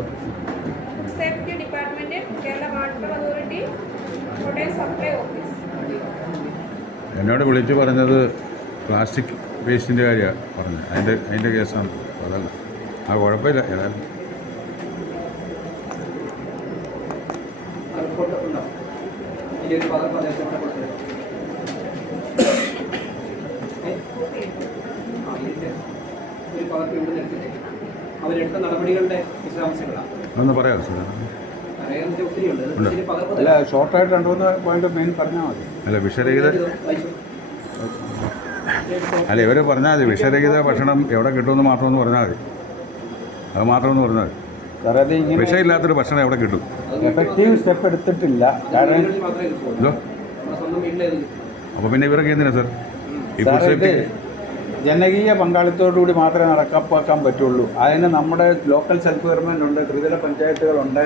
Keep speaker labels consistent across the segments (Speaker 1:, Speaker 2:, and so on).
Speaker 1: Food safety department Kerala water authority Kottayam supply office
Speaker 2: എന്നോട് വിളിച്ചു പറഞ്ഞത് പ്ലാസ്റ്റിക് വേസ്റ്റിന്റെ കാര്യമാണ് പറഞ്ഞത്. അതിന്റെ അതിന്റെ കേസാണ്. അതല്ല. ആ കുഴപ്പമില്ല. ഏതായാലും.
Speaker 3: ഒരു പകർപ്പ് ഇവിടെ എടുത്തിട്ട്. അവരെടുത്ത നടപടികളുടെ വിശദാംശങ്ങളാണ്.
Speaker 2: അതൊന്ന് പറയാമോ സാർ
Speaker 4: അല്ല ഷോർട്ടായിട്ട് രണ്ട് മൂന്ന് പോയിന്റ് മെയിൻ പറഞ്ഞാൽ മതി.
Speaker 2: അല്ല വിഷരഹിത അല്ല ഇവർ പറഞ്ഞാൽ മതി. വിഷരഹിത ഭക്ഷണം എവിടെ കിട്ടുമെന്ന് മാത്രമെന്ന് പറഞ്ഞാൽ മതി. അത് മാത്രമെന്ന് പറഞ്ഞാൽ മതി. വിഷയില്ലാത്തൊരു ഭക്ഷണം എവിടെ കിട്ടും?
Speaker 4: എഫക്റ്റീവ് സ്റ്റെപ്പ് എടുത്തിട്ടില്ല. കാരണം.
Speaker 2: അപ്പോൾ പിന്നെ ഇവരൊക്കെ എന്തിനാ സാർ? ഈ
Speaker 4: ജനകീയ പങ്കാളിത്തോടുകൂടി മാത്രമേ നടപ്പാക്കാൻ പറ്റുള്ളൂ. അതിന് നമ്മുടെ ലോക്കൽ സെൽഫ് ഗവൺമെന്റ് ഉണ്ട് ത്രിതല പഞ്ചായത്തുകളുണ്ട്.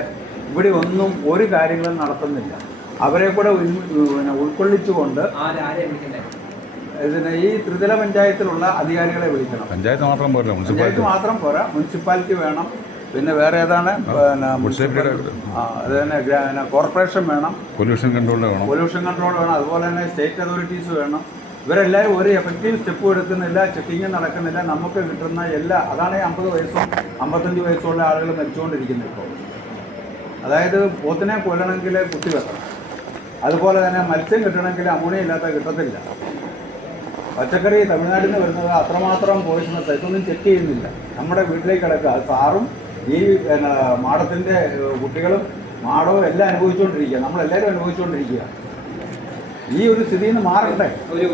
Speaker 4: ഇവിടെ ഒന്നും ഒരു കാര്യങ്ങളും നടത്തുന്നില്ല. അവരെ കൂടെ ഉൾക്കൊള്ളിച്ചുകൊണ്ട് ഇതിന് ഈ ത്രിതല പഞ്ചായത്തിലുള്ള അധികാരികളെ വിളിക്കണം.
Speaker 2: പഞ്ചായത്ത് മാത്രം പോരാ
Speaker 4: പഞ്ചായത്ത്
Speaker 2: മുനിസിപ്പാലിറ്റി.
Speaker 4: മാത്രം പോരാ. മുനിസിപ്പാലിറ്റി വേണം. പിന്നെ വേറെ ഏതാണ്? അത് തന്നെ കോർപ്പറേഷൻ വേണം.
Speaker 2: പൊല്യൂഷൻ കൺട്രോൾ വേണം.
Speaker 4: പൊല്യൂഷൻ കൺട്രോൾ വേണം. അതുപോലെ തന്നെ സ്റ്റേറ്റ് അതോറിറ്റീസ് വേണം. ഇവരെല്ലാവരും ഒരു എഫക്റ്റീവ് സ്റ്റെപ്പ് എടുക്കുന്നില്ല ചെക്കിങ് നടക്കുന്നില്ല നമുക്ക് കിട്ടുന്ന എല്ലാ അതാണ് അമ്പത് വയസ്സും അമ്പത്തഞ്ച് വയസ്സുള്ള ആളുകൾ മരിച്ചുകൊണ്ടിരിക്കുന്നത് ഇപ്പോൾ. അതായത് പോത്തിനെ കൊല്ലണമെങ്കിൽ കുത്തി വെക്കണം. അതുപോലെ തന്നെ മത്സ്യം കിട്ടണമെങ്കിൽ അമോണിയ ഇല്ലാത്ത കിട്ടത്തില്ല. പച്ചക്കറി തമിഴ്നാട്ടിൽ നിന്ന് വരുന്നത് അത്രമാത്രം പോയിസണസ് ഇതൊന്നും ചെക്ക് ചെയ്യുന്നില്ല. നമ്മുടെ വീട്ടിലേക്ക് കിടക്കുക. അത് സാറും ഈ മാടത്തിന്റെ കുട്ടികളും മാടവും എല്ലാം അനുഭവിച്ചുകൊണ്ടിരിക്കുക. നമ്മളെല്ലാവരും അനുഭവിച്ചുകൊണ്ടിരിക്കുക. ഈ ഒരു സ്ഥിതിയിൽ നിന്ന് മാറണ്ടേ?
Speaker 3: ഒരു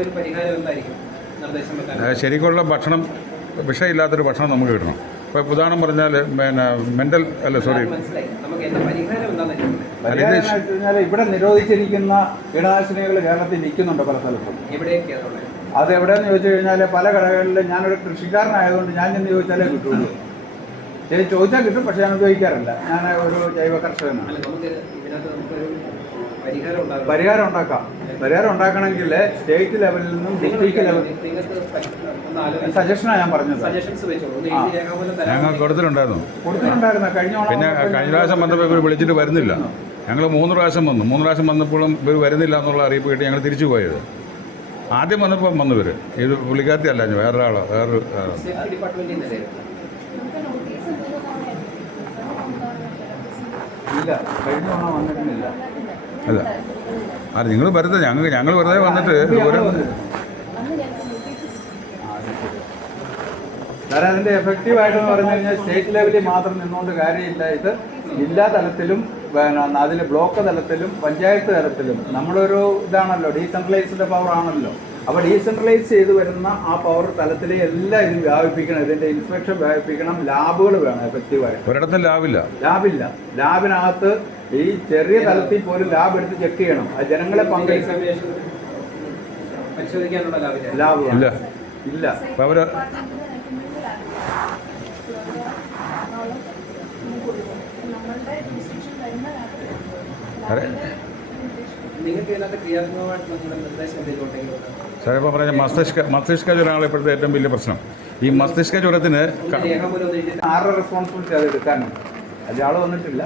Speaker 3: ഒരു പരിഹാരം എന്തായിരിക്കും? നിർദ്ദേശം വെക്കാൻ.
Speaker 2: ശരിക്കുള്ള ഭക്ഷണം വിഷമില്ലാത്തൊരു ഭക്ഷണം നമുക്ക് കിട്ടണം. ഇപ്പോൾ ഉദാഹരണം പറഞ്ഞാൽ പിന്നെ മെന്റൽ അല്ല സോറി.
Speaker 3: മനസ്സിലായി. നമുക്ക് എന്താ പരിഹാരം എന്താണെന്ന്
Speaker 4: പരിഹാരം എന്ന് വെച്ച് കഴിഞ്ഞാൽ ഇവിടെ നിരോധിച്ചിരിക്കുന്ന കീടനാശിനികൾ കേരളത്തിൽ നിൽക്കുന്നുണ്ട് പല സ്ഥലത്തും. അത് എവിടെയെന്ന് ചോദിച്ചു കഴിഞ്ഞാൽ പല കടകളിലും ഞാനൊരു കൃഷിക്കാരനായതുകൊണ്ട് ഞാൻ ചെന്ന് ചോദിച്ചാലേ കിട്ടുള്ളൂ. ശരി ചോദിച്ചാൽ കിട്ടും പക്ഷേ ഞാൻ ഉപയോഗിക്കാറില്ല. ഞാൻ ഒരു ജൈവ കർഷകനാണ്.
Speaker 3: അല്ല നമുക്ക് ഇതിനകത്ത് നമുക്കൊരു പരിഹാരം ഉണ്ടാകും
Speaker 4: പരിഹാരം ഉണ്ടാക്കാം. പരിഹാരം ഉണ്ടാക്കണമെങ്കിൽ സ്റ്റേറ്റ് ലെവലിൽ നിന്നും ഡിസ്ട്രിക്ട് ലെവലിൽ സജഷനാണ് ഞാൻ പറഞ്ഞത്.
Speaker 2: ഞങ്ങൾ കൊടുത്തിട്ടുണ്ടായിരുന്നു.
Speaker 4: കൊടുത്തിട്ടുണ്ടായിരുന്നു. കഴിഞ്ഞ
Speaker 2: പിന്നെ കഴിഞ്ഞ പ്രാവശ്യം വന്നപ്പോൾ ഇവർ വിളിച്ചിട്ട് വരുന്നില്ല. ഞങ്ങൾ മൂന്ന് പ്രാവശ്യം വന്നു. മൂന്ന് പ്രാവശ്യം വന്നപ്പോഴും ഇവർ വരുന്നില്ല എന്നുള്ള അറിയിപ്പ് കിട്ടി ഞങ്ങൾ തിരിച്ചു പോയത്. ആദ്യം വന്നപ്പോൾ വന്നു ഇവർ ഇത് പുള്ളിക്കാരത്തി അല്ല വേറൊരാളോ വേറൊരു ആ,
Speaker 3: സേഫ്റ്റി ഡിപ്പാർട്ട്മെന്റിൽ നിന്നല്ലേ
Speaker 1: നമുക്ക് നോട്ടീസ്
Speaker 2: അല്ല. അത് നിങ്ങൾ വെറുതെ ഞങ്ങൾ ഞങ്ങൾ വെറുതെ വന്നിട്ട് ഒരു
Speaker 4: കാരണം അതിന്റെ എഫക്റ്റീവ് ആയിട്ടെന്ന് പറഞ്ഞു കഴിഞ്ഞാൽ സ്റ്റേറ്റ് ലെവലിൽ മാത്രം നിന്നുകൊണ്ട് കാര്യമില്ല. ഇത് ജില്ലാ തലത്തിലും പിന്നെ അതിൽ ബ്ലോക്ക് തലത്തിലും പഞ്ചായത്ത് തലത്തിലും നമ്മളൊരു ഇതാണല്ലോ ഡീസെൻട്രലൈസ്ഡ് പവർ ആണല്ലോ. അപ്പോൾ ഡീസെൻട്രലൈസ് ചെയ്ത് വരുന്ന ആ പവർ തലത്തിലെ എല്ലാം ഇത് വ്യാപിപ്പിക്കണം ഇതിന്റെ ഇൻസ്പെക്ഷൻ വ്യാപിപ്പിക്കണം ലാബുകൾ വേണം എഫക്റ്റീവായിട്ട്
Speaker 2: ഒരിടത്തും ലാഭില്ല
Speaker 4: ലാബില്ല ലാബിനകത്ത് ഈ ചെറിയ തലത്തിൽ പോലും ലാബ് എടുത്ത് ചെക്ക് ചെയ്യണം. അത് ജനങ്ങളെ പങ്കെടുക്കാൻ ലാബ്.
Speaker 2: ഇല്ല.
Speaker 4: ഇല്ല.
Speaker 3: നിങ്ങൾക്ക് ഇതിനകത്ത് ക്രിയാത്മകമായിട്ട് നിങ്ങളുടെ നിർദ്ദേശം എന്തെങ്കിലും ഉണ്ടെങ്കിൽ
Speaker 2: സാറേ ഇപ്പോൾ പറഞ്ഞ മസ്തിഷ്ക മസ്തിഷ്ക ജ്വരമാണ് ഇപ്പോഴത്തെ ഏറ്റവും വലിയ പ്രശ്നം. ഈ മസ്തിഷ്ക ജ്വരത്തിന്
Speaker 4: റെസ്പോൺസിബിലിറ്റി അത് എടുക്കാനുണ്ട്. വന്നിട്ടില്ല.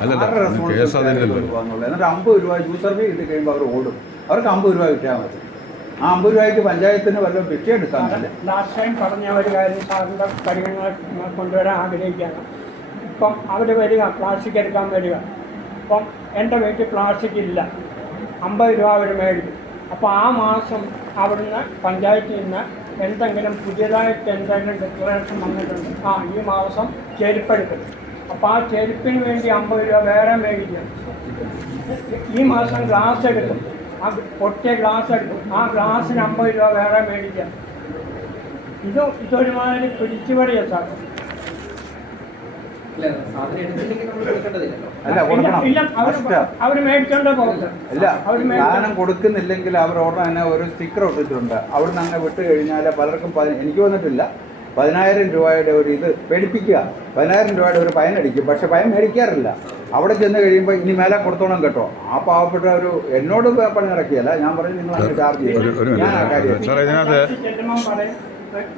Speaker 2: അല്ലല്ല, കേസ്
Speaker 4: responsibility
Speaker 2: അതില്ലല്ലോ.
Speaker 4: എന്നിട്ട് അമ്പത് രൂപ കിട്ടി കഴിയുമ്പോൾ അവർ ഓടും. അവർക്ക് അമ്പത് രൂപ കിട്ടിയാൽ മതി. ആ അമ്പത് രൂപയ്ക്ക് പഞ്ചായത്തിന് വല്ലതും ഭിക്ഷ എടുക്കാന്നില്ല
Speaker 5: ലാസ്റ്റ് ടൈം പറഞ്ഞ ഒരു കാര്യം സാറിന്റെ പരിഗണന കൊണ്ടുവരാൻ ആഗ്രഹിക്കുകയാണ്. ഇപ്പം അവർ വരിക പ്ലാസ്റ്റിക് എടുക്കാൻ വരിക. അപ്പം എന്റെ വീട്ടിൽ പ്ലാസ്റ്റിക് ഇല്ല. അമ്പത് രൂപ അവർ മേടിക്കും. അപ്പോൾ ആ മാസം അവിടുന്ന് പഞ്ചായത്തിൽ നിന്ന് എന്തെങ്കിലും പുതിയതായിട്ട് എന്തെങ്കിലും ഡിക്ലറേഷൻ വന്നിട്ടുണ്ട്. ആ ഈ മാസം ചെരുപ്പെടുക്കും അപ്പോൾ ആ ചെരുപ്പിന് വേണ്ടി അമ്പത് രൂപ വേറെ മേടിക്കും. ഈ മാസം ഗ്ലാസ് എടുക്കും. ആ പൊട്ടിയ ഗ്ലാസ് എടുക്കും. ആ ഗ്ലാസ്സിന് അമ്പത് രൂപ വേറെ മേടിക്കാം. ഇത് ഇതൊരുമാതിരി പിടിച്ചുപറിയാണ് സാർ അവർ
Speaker 4: സാധനം കൊടുക്കുന്നില്ലെങ്കിൽ അവർ ഓർഡർ തന്നെ ഒരു സ്റ്റിക്കർ ഒട്ടിച്ചിട്ടുണ്ട് അവിടുന്ന് അങ്ങനെ വിട്ട് കഴിഞ്ഞാൽ പലർക്കും പതി- എനിക്ക് വന്നിട്ടില്ല. പതിനായിരം രൂപയുടെ ഒരു ഇത് പേടിപ്പിക്കുക. പതിനായിരം രൂപയുടെ ഒരു പയൻ അടിക്കും. പക്ഷെ പയൻ മേടിക്കാറില്ല. അവിടെ ചെന്ന് കഴിയുമ്പോൾ ഇനി മേലെ കൊടുത്തോണം കേട്ടോ. ആ പാവപ്പെട്ട ഒരു എന്നോട് പണി നടക്കിയല്ല ഞാൻ പറഞ്ഞു നിങ്ങൾ അങ്ങനെ ചാർജ് ചെയ്യും. ഞാൻ ആ കാര്യം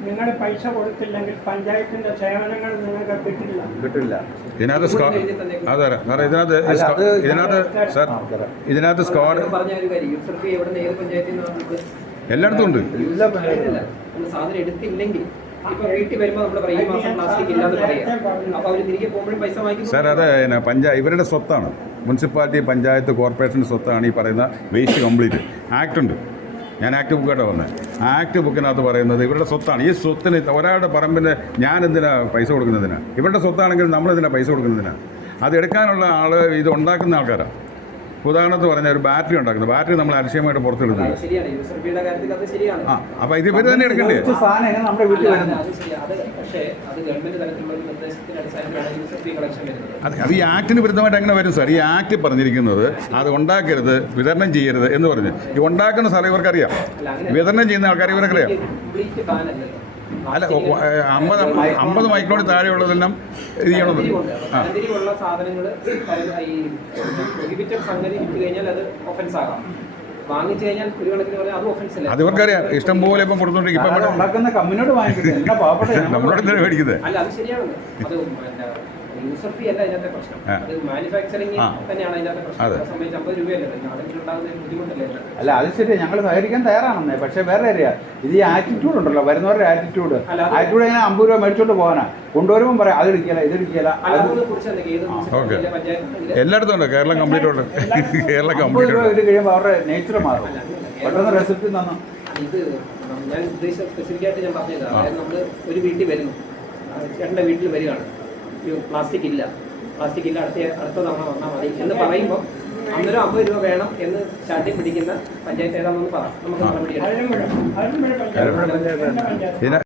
Speaker 5: നിങ്ങൾ പൈസ കൊടുത്തില്ലെങ്കിൽ പഞ്ചായത്തിന്റെ സേവനങ്ങൾ നിങ്ങൾക്ക് കിട്ടില്ല.
Speaker 4: കിട്ടില്ല.
Speaker 2: ഇതിനകത്ത് സാറേ ഇതിനകത്ത് ഇതിനകത്ത് സാർ ഇതിനകത്ത്
Speaker 3: സ്കോഡ് പറഞ്ഞ ഒരു കാര്യം യൂസർ ഫീ എവിടെ നിന്ന് ഏത് പഞ്ചായത്തിൽ
Speaker 2: എല്ലായിടത്തും ഉണ്ട്.
Speaker 3: സാധനം എടുത്തില്ലെങ്കിൽ ഇപ്പൊ വീട്ടിൽ വരുമ്പോൾ നമ്മൾ പറയും മാസം പ്ലാസ്റ്റിക് ഇല്ലാന്ന് പറയാം. അപ്പൊ അവർ തിരികെ പോകുമ്പോഴും പൈസ വാങ്ങിക്കും.
Speaker 2: സാർ അത് പഞ്ചായ ഇവരുടെ സ്വത്താണ്. മുനിസിപ്പാലിറ്റി പഞ്ചായത്ത് കോർപ്പറേഷന്റെ സ്വത്താണ് ഈ പറയുന്ന വേസ്റ്റ് കംപ്ലീറ്റ്. ആക്ട് ഉണ്ട്. ഞാൻ ആക്ട് ബുക്കായിട്ട് വന്നത് ആക്ട് ബുക്കിനകത്ത് പറയുന്നത് ഇവരുടെ സ്വത്താണ്. ഈ സ്വത്തിന് ഒരാളുടെ പറമ്പിന് ഞാൻ എന്തിനാ പൈസ കൊടുക്കുന്നതിനാണ് ഇവരുടെ സ്വത്താണെങ്കിൽ നമ്മളെന്തിനാണ് പൈസ കൊടുക്കുന്നതിനാണ് അത് എടുക്കാനുള്ള ആൾ ഇത് ഉണ്ടാക്കുന്ന ആൾക്കാരാണ് ഉദാഹരണത്തിന് പറഞ്ഞാൽ ഒരു ബാറ്ററി ഉണ്ടാക്കുന്നത് ബാറ്ററി നമ്മൾ അലക്ഷ്യമായിട്ട്
Speaker 3: ശരിയാണ്.
Speaker 2: ആ അപ്പോൾ ഇത് ഇവർ തന്നെ എടുക്കണ്ടേ?
Speaker 3: അതെ അത്
Speaker 2: ഈ ആക്ടിന് വിരുദ്ധമായിട്ട് അങ്ങനെ വരും സാർ ഈ ആക്ട് പറഞ്ഞിരിക്കുന്നത് അത് ഉണ്ടാക്കരുത് വിതരണം ചെയ്യരുത് എന്ന് പറഞ്ഞു. ഈ ഉണ്ടാക്കുന്ന സാറേ ഇവർക്കറിയാം. വിതരണം ചെയ്യുന്ന ആൾക്കാർ ഇവർക്കറിയാം അല്ല അമ്പത് അമ്പത് മൈക്രോണിൽ താഴെയുള്ളതെല്ലാം ഇത്
Speaker 3: ചെയ്യണത്. സാധനങ്ങൾ ഈ പ്രൊഹിബിറ്റഡ് സംഗതി വിറ്റ് കഴിഞ്ഞാൽ അത് ഒഫൻസ് ആകാം. വാങ്ങിച്ചു കഴിഞ്ഞാൽ ഒരു കണക്കിന് പറഞ്ഞാൽ അത് ഒഫൻസ് അല്ല?
Speaker 2: അത് ഇവർക്കറിയാം. ഇഷ്ടം പോലെ ഇപ്പം കൊടുത്തോണ്ടിരിക്കും. നമ്മളോട് മേടിക്കുന്നത്.
Speaker 3: അല്ല അത് ശരിയാണ് അത് യൂസർ ഫീ അല്ല അതിനകത്തെ പ്രശ്നം. അത് ശരിയാണ്
Speaker 2: ആ.
Speaker 3: തന്നെയാണ് അതിനകത്തെ പ്രശ്നം.
Speaker 2: അതെ.
Speaker 3: ആ സംബന്ധിച്ച് അമ്പത് രൂപയല്ലേ? നാളെ ഉണ്ടാകുന്ന ബുദ്ധിമുട്ടല്ലേ? അതിനകത്ത്?
Speaker 4: അല്ല അത് ശരി ഞങ്ങൾ സഹകരിക്കാൻ തയ്യാറാണെന്നേ. പക്ഷേ വേറെ അറിയാം ഇത് ഈ ആറ്റിറ്റ്യൂഡ് ഉണ്ടല്ലോ. വരുന്നവരുടെ ആറ്റിറ്റ്യൂഡ് ആറ്റിറ്റ്യൂഡ് ഇങ്ങനെ അമ്പത് രൂപ മേടിച്ചോണ്ട് പോകാനാ. കൊണ്ടുവരുമ്പോൾ പറയാം അത് എടുക്കില്ല ഇത് എടുക്കില്ല.
Speaker 2: ഓക്കെ. എല്ലായിടത്തും ഉണ്ട്. കേരളം കംപ്ലീറ്റ് ഉണ്ട്. കേരളം കംപ്ലീറ്റ് ഉണ്ട്.
Speaker 4: ഇത് കഴിയുമ്പോൾ അവരുടെ നേച്ചർ മാറും. പെട്ടെന്ന് റെസിപ്റ്റ് തന്നു.
Speaker 3: ഇത് ഞാൻ ഉദ്ദേശിച്ച സ്പെസിഫിക് ആയിട്ട് ഞാൻ പറഞ്ഞത് അതായത് നമ്മൾ ഒരു വീട്ടിൽ വരുന്നു. ചേട്ടന്റെ വീട്ടിൽ വരികയാണ്. പ്ലാസ്റ്റിക് ഇല്ല. പ്ലാസ്റ്റിക് ഇല്ല അടുത്ത അടുത്ത തവണ വന്നാൽ മതി. എന്ന് പറയുമ്പോൾ അന്നേരം അമ്പത് രൂപ വേണം എന്ന് ചാട്ടി പിടിക്കുന്ന പഞ്ചായത്ത് ഏതാണെന്ന് പറയാം നമുക്ക് നടപടി